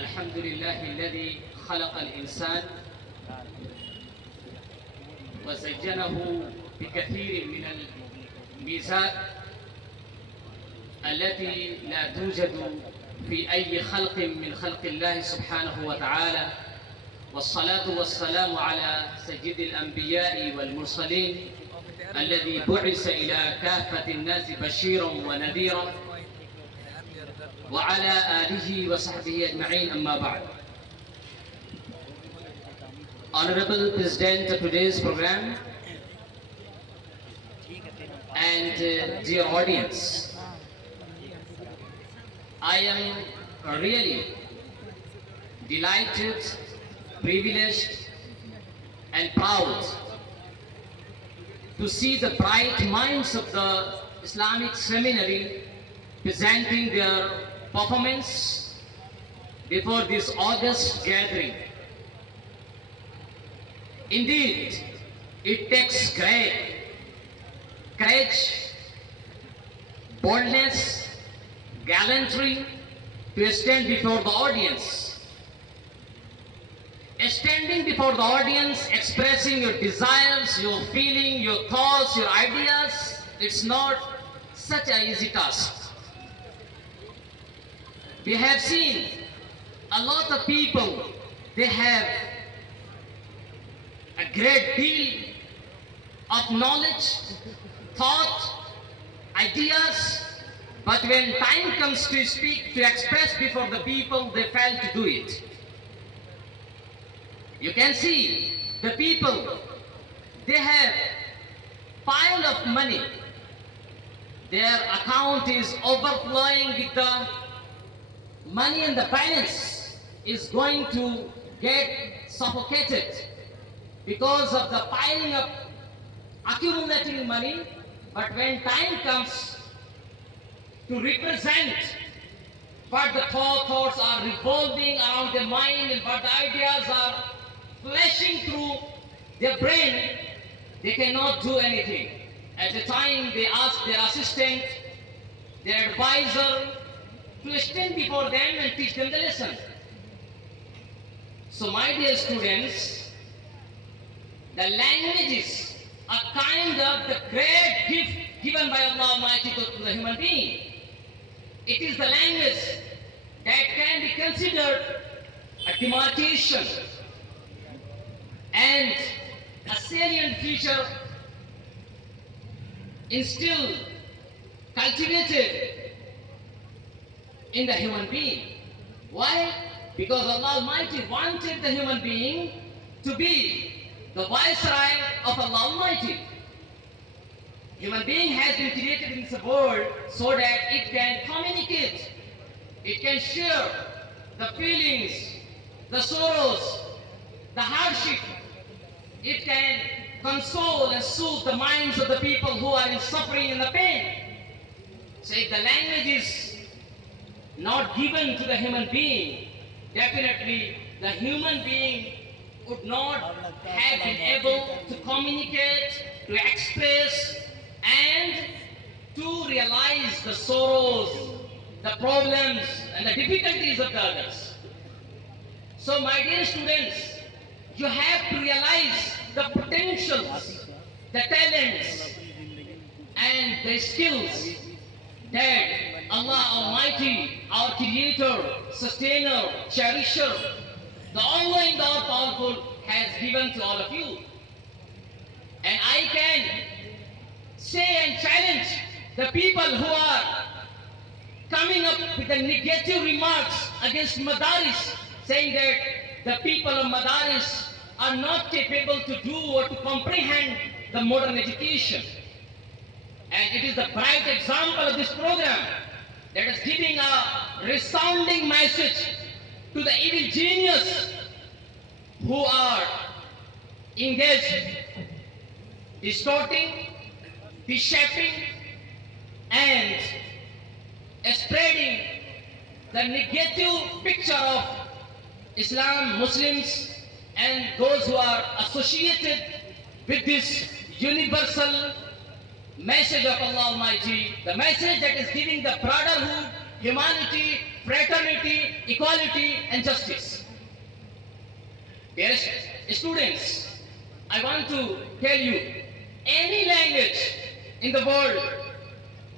الحمد لله الذي خلق الإنسان وزينه بكثير من الميزات التي لا توجد في أي خلق من خلق الله سبحانه وتعالى، والصلاة والسلام على سيد الأنبياء والمرسلين الذي بعث إلى كافة الناس بشيرا ونذيرا وعلى آله وصحبه أجمعين. أما بعد. Honorable President of today's program and dear audience, I am really delighted, privileged and proud to see the bright minds of the Islamic seminary presenting their performance before this august gathering. Indeed, it takes great courage, boldness, gallantry to stand before the audience. Standing before the audience, expressing your desires, your feeling, your thoughts, your ideas, it's not such an easy task. We have seen a lot of people, they have a great deal of knowledge, thought, ideas, but when time comes to speak, to express before the people, they fail to do it. You can see the people, they have pile of money. Their account is overflowing with the money, and the balance is going to get suffocated because of the piling up, accumulating money. But when time comes to represent what the thoughts are revolving around their mind and what the ideas are flashing through their brain, they cannot do anything. At the time they ask their assistant, their advisor, to stand before them and teach them the lesson. So my dear students, the language is a kind of the great gift given by Allah Almighty to the human being. It is the language that can be considered a demarcation and a salient feature instilled, cultivated in the human being. Why? Because Allah Almighty wanted the human being to be the viceroy of Allah Almighty. Human being has been created in this world so that it can communicate, it can share the feelings, the sorrows, the hardship. It can console and soothe the minds of the people who are in suffering and the pain. So if the language is not given to the human being, definitely the human being would not have been able to communicate, to express, and to realize the sorrows, the problems, and the difficulties of the others. So my dear students, you have to realize the potentials, the talents, and the skills that Allah Almighty, our Creator, Sustainer, Cherisher, the All-Knowing, the All-Powerful, has given to all of you. And I can say and challenge the people who are coming up with the negative remarks against Madaris, saying that the people of Madaris are not capable to do or to comprehend the modern education. And it is the bright example of this program that is giving a resounding message to the evil genius who are engaged, distorting, reshaping, and spreading the negative picture of Islam, Muslims, and those who are associated with this universal message of Allah Almighty, the message that is giving the brotherhood, humanity, fraternity, equality, and justice. Dear students, I want to tell you, any language in the world,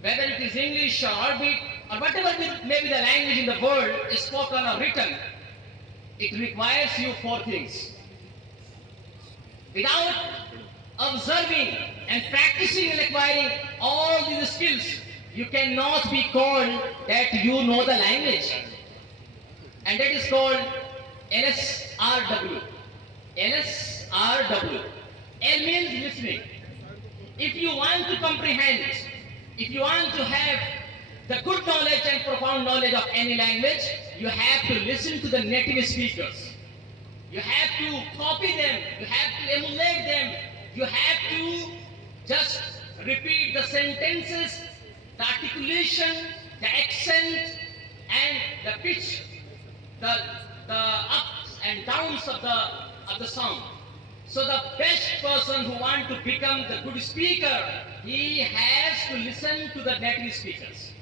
whether it is English or Arabic or whatever may be the language in the world is spoken or written, it requires you four things. Without observing and practicing and acquiring all these skills, you cannot be called that you know the language. And that is called LSRW. LSRW. L means listening. If you want to comprehend, if you want to have the good knowledge and profound knowledge of any language, you have to listen to the native speakers. You have to copy them. You have to emulate them. You have to just repeat the sentences, the articulation, the accent, and the pitch, the ups and downs of the sound. So the best person who wants to become the good speaker, he has to listen to the native speakers.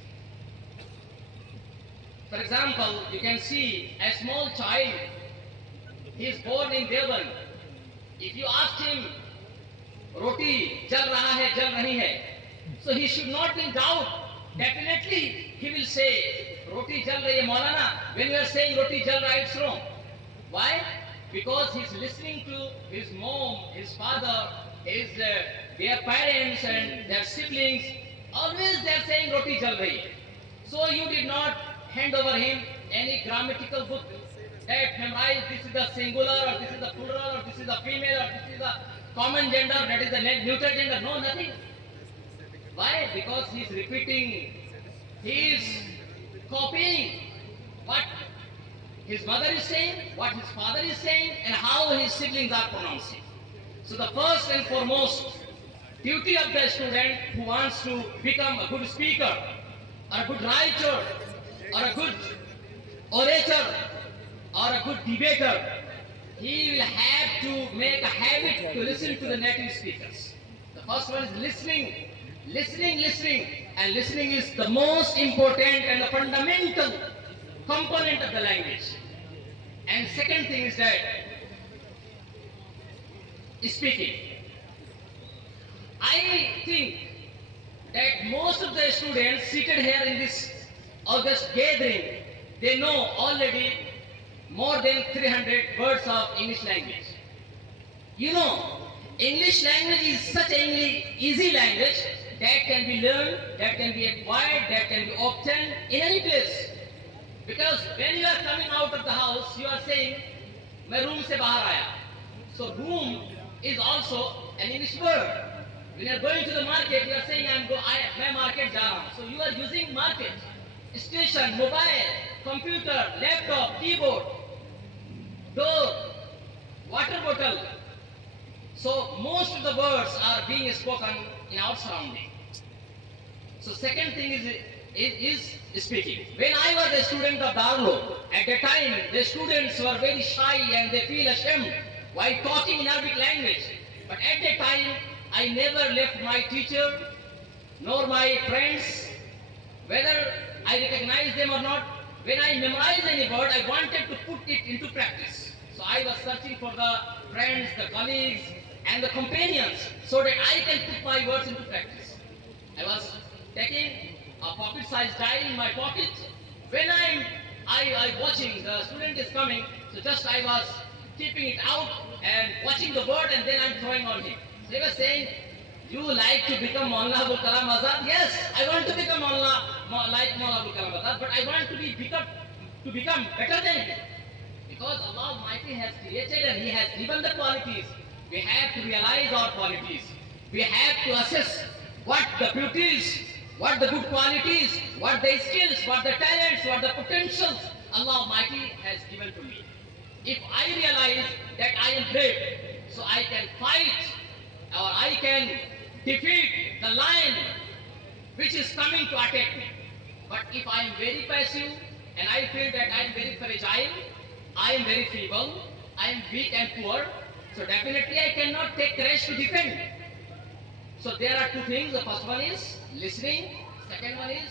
For example, you can see a small child, he is born in Deoband. If you ask him, roti jal raha hai, jal rahi hai, so he should not be in doubt. Definitely he will say, roti jal rahi hai Maulana. When you are saying roti jal raha hai, it's wrong. Why? Because he's listening to his mom, his father, their parents and their siblings. Always they are saying roti jal rahi hai. So you did not hand over him any grammatical book that memorize this is the singular or this is the plural or this is the female or this is the common gender, that is the neutral gender. No, nothing. Why? Because he is repeating, he is copying what his mother is saying, what his father is saying, and how his siblings are pronouncing. So the first and foremost duty of the student who wants to become a good speaker, or a good writer, or a good orator, or a good debater, he will have to make a habit to listen to the native speakers. The first one is listening, and listening is the most important and the fundamental component of the language. And second thing is that speaking. I think that most of the students seated here in this August gathering, they know already more than 300 words of English language. You know, English language is such an easy language that can be learned, that can be acquired, that can be obtained in any place. Because when you are coming out of the house, you are saying, "मैं room से बाहर आया." So room is also an English word. When you are going to the market, you are saying, मैं market जा रहा हूँ. So you are using market, station, mobile, computer, laptop, keyboard, door, water bottle. So most of the words are being spoken in our surrounding. So second thing is speaking. When I was a student of Darul Uloom, at that time the students were very shy and they feel ashamed while talking in Arabic language. But at that time I never left my teacher nor my friends, whether I recognize them or not. When I memorize any word, I wanted to put it into practice. So I was searching for the friends, the colleagues, and the companions so that I can put my words into practice. I was taking a pocket-sized diary in my pocket. When I watching the student is coming, so just I was keeping it out and watching the word, and then I'm throwing on him. So they were saying, "You like to become Maulana Abul Kalam Azad?" Yes, I want to become Maulana, like Maulana Abul Kalam Azad, but I want to become better than him. Because Allah Almighty has created and He has given the qualities. We have to realize our qualities. We have to assess what the beauties, what the good qualities, what the skills, what the talents, what the potentials Allah Almighty has given to me. If I realize that I am brave, so I can fight or I can defeat the lion which is coming to attack me. But if I am very passive and I feel that I am very fragile, I am very feeble, I am weak and poor, so definitely I cannot take courage to defend. So there are two things. The first one is listening, second one is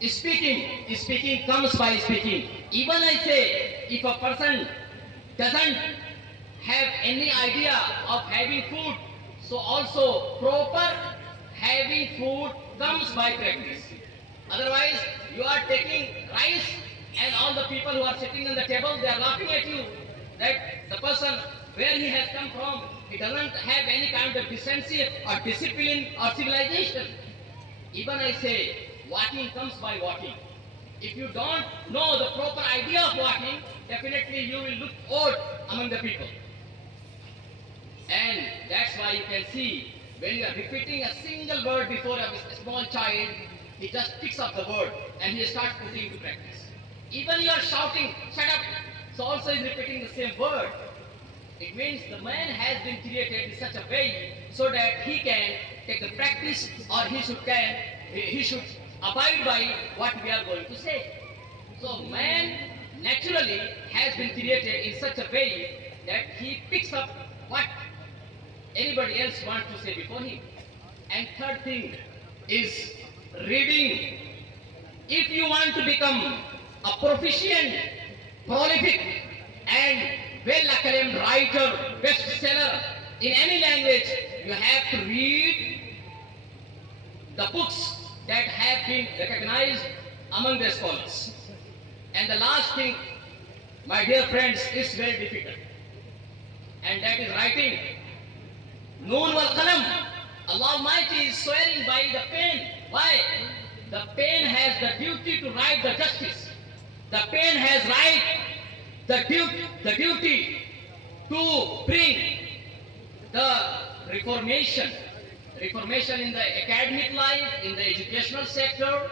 Speaking comes by speaking. Even I say, if a person doesn't have any idea of having food, so also proper having food comes by practice. Otherwise, you are taking rice and all the people who are sitting on the table, they are laughing at you that the person where he has come from, he doesn't have any kind of decency or discipline or civilization. Even I say, walking comes by walking. If you don't know the proper idea of walking, definitely you will look odd among the people. And that's why you can see when you are repeating a single word before a small child, he just picks up the word and he starts putting into practice. Even you are shouting, shut up, so also is repeating the same word. It means the man has been created in such a way so that he can take the practice or he should abide by what we are going to say. So man naturally has been created in such a way that he picks up what anybody else wants to say before him. And third thing is reading. If you want to become a proficient, prolific and well-acclaimed writer, bestseller in any language, you have to read the books that have been recognized among the scholars. And the last thing, my dear friends, is very difficult. And that is writing. Noon wal qalam. Allah Almighty is swearing by the pen. Why? The pen has the duty to write the justice. The pen has the duty to bring the reformation in the academic life, in the educational sector,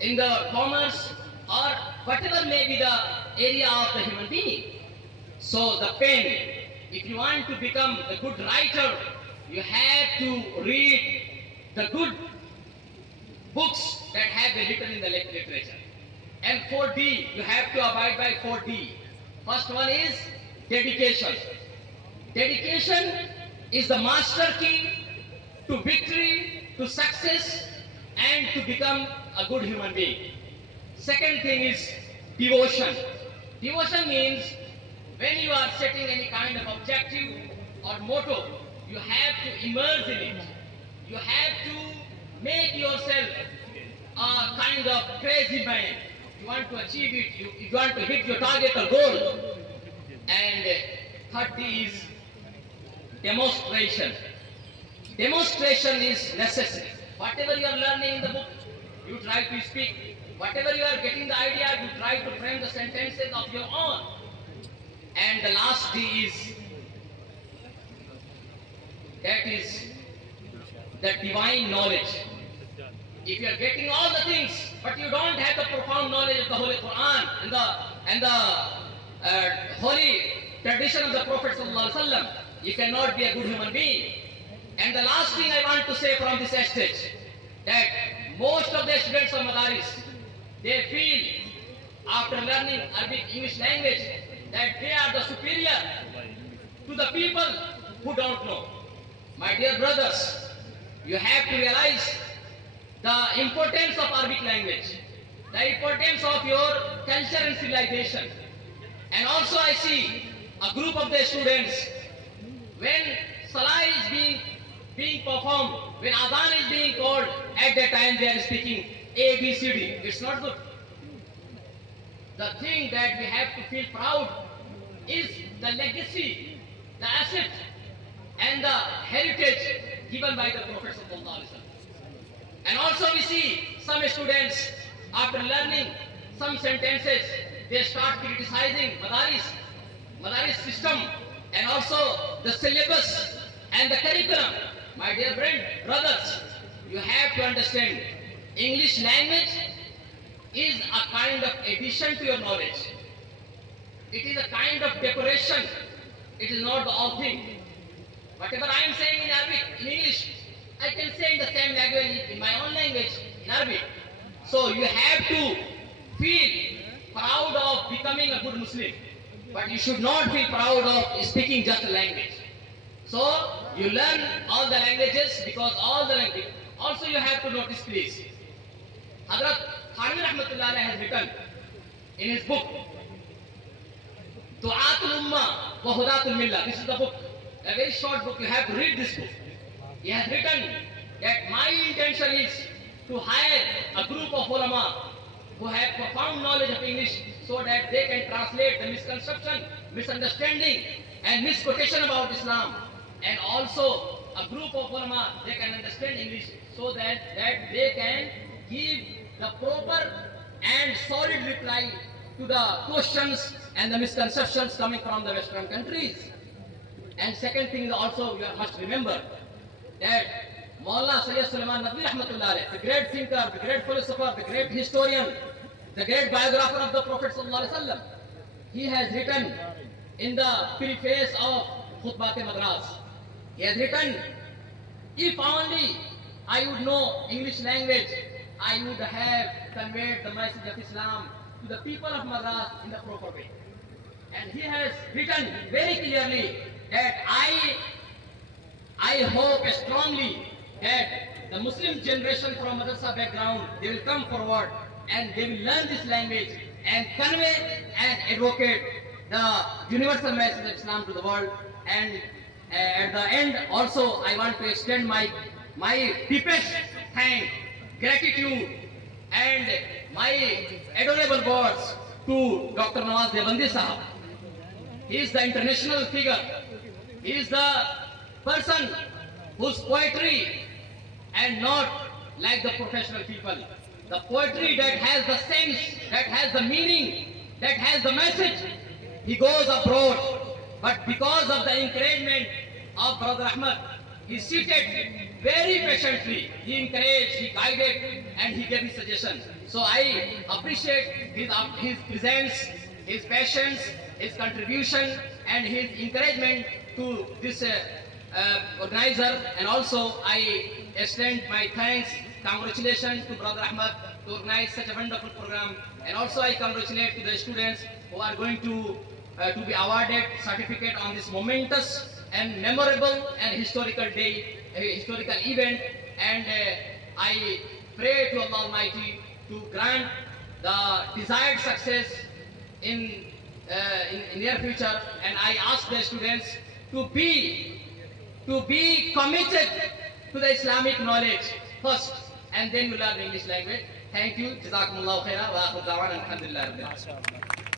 in the commerce, or whatever may be the area of the human being. So the pen, if you want to become a good writer, you have to read the good books that have been written in the literature. And 4D, you have to abide by 4D. First one is dedication. Dedication is the master key to victory, to success, and to become a good human being. Second thing is devotion. Devotion means when you are setting any kind of objective or motto, you have to immerse in it. You have to make yourself a kind of crazy man. You want to achieve it, you want to hit your target or goal. And third is demonstration. Demonstration is necessary. Whatever you are learning in the book, you try to speak. Whatever you are getting the idea, you try to frame the sentences of your own. And the last D is, that is the divine knowledge. If you are getting all the things, but you don't have the profound knowledge of the Holy Quran and the holy tradition of the Prophet ﷺ, you cannot be a good human being. And the last thing I want to say from this stage, that most of the students of Madaris, they feel after learning Arabic English language that they are the superior to the people who don't know. My dear brothers, you have to realize the importance of Arabic language, the importance of your culture and civilization. And also I see a group of the students, when Salah is being performed, when Adhan is being called, at that time they are speaking A, B, C, D. It's not good. The thing that we have to feel proud is the legacy, the asset, and the heritage given by the Prophet ﷺ. And also we see some students, after learning some sentences, they start criticizing Madaris system, and also the syllabus and the curriculum. My dear brothers, you have to understand, English language is a kind of addition to your knowledge. It is a kind of decoration. It is not the all thing. Whatever I am saying in Arabic, in English, I can say in the same language, in my own language, in Arabic. So you have to feel proud of becoming a good Muslim. But you should not feel proud of speaking just a language. So you learn all the languages, because all the language. Also you have to notice, please. Hazrat Qasmi rahmatullah alayhi has written in his book, Darul Uloom Waqf Deoband. This is the book, a very short book. You have to read this book. He has written that my intention is to hire a group of ulama who have profound knowledge of English so that they can translate the misconception, misunderstanding and misquotation about Islam, and also a group of ulama they can understand English so that they can give the proper and solid reply to the questions and the misconceptions coming from the Western countries. And second thing is also you must remember that Maulana Sajjad, the great thinker, the great philosopher, the great historian, the great biographer of the Prophet ﷺ, he has written in the preface of Khutbat-e-Madras, he has written, if only I would know English language, I would have conveyed the message of Islam to the people of Madras in the proper way. And he has written very clearly that I hope strongly that the Muslim generation from madrasa background, they will come forward and they will learn this language and convey and advocate the universal message of Islam to the world. And at the end also I want to extend my deepest thanks, gratitude and my adorable words to Dr. Nawaz Deobandi Sahab. He is the international figure. He is the person whose poetry and not like the professional people. The poetry that has the sense, that has the meaning, that has the message, he goes abroad. But because of the encouragement of Brother Ahmad, he seated very patiently. He encouraged, he guided, and he gave his suggestions. So I appreciate his presence, his patience, his contribution, and his encouragement to this organizer. And also I extend my thanks, congratulations to Brother Ahmad to organize such a wonderful program. And also I congratulate to the students who are going to be awarded certificate on this momentous and memorable and historical day, historical event. And I pray to Allah Almighty to grant the desired success in near future. And I ask the students to be committed to the Islamic knowledge first, and then you learn English language. Thank you. Jazakumullahu khairan wa akhir da'wana alhamdulillah.